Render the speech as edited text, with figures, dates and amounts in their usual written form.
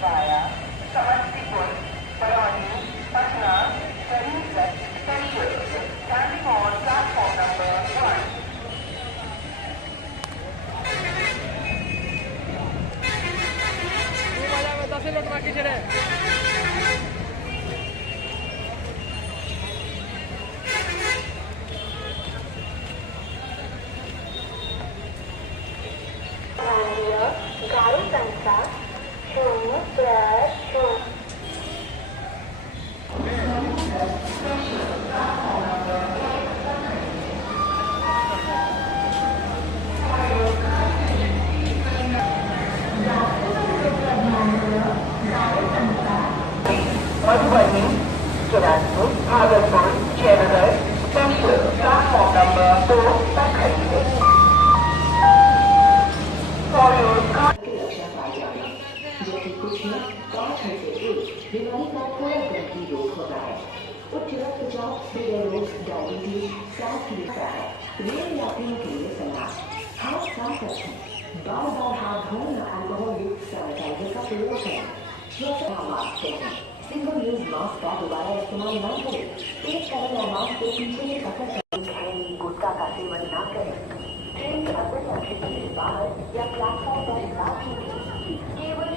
via Samastipur, Patna, Central, standing on platform number 1. गाड़ी संख्या 0+0 मधुबनी, जबलपुर, भागलपुर, Jaynagar, special platform number 2 तक खरीदे। जैसे कुछ में 5 में से 1 बीमारी का थोड़ा गंभीर रोग होता है। उच्च रक्तचाप, हृदय रोग, डायबिटीज, सांस की समस्या है। रेल यात्रियों के लिए सलाह, हाथ साफ रखें, बार-बार हाथ धोएं या अल्कोहल युक्त सैनिटाइजर का प्रयोग करें। सुरक्षा मास्क पहनें, सिंगल यूज मास्क का दोबारा इस्तेमाल न करें। एक तरह या मास्क को पीछे में पकड़ कर गुटखा का सेवन न करें। ट्रेन के अंदर या खिड़की से बाहर या प्लेटफॉर्म पर ना छूटें। केवल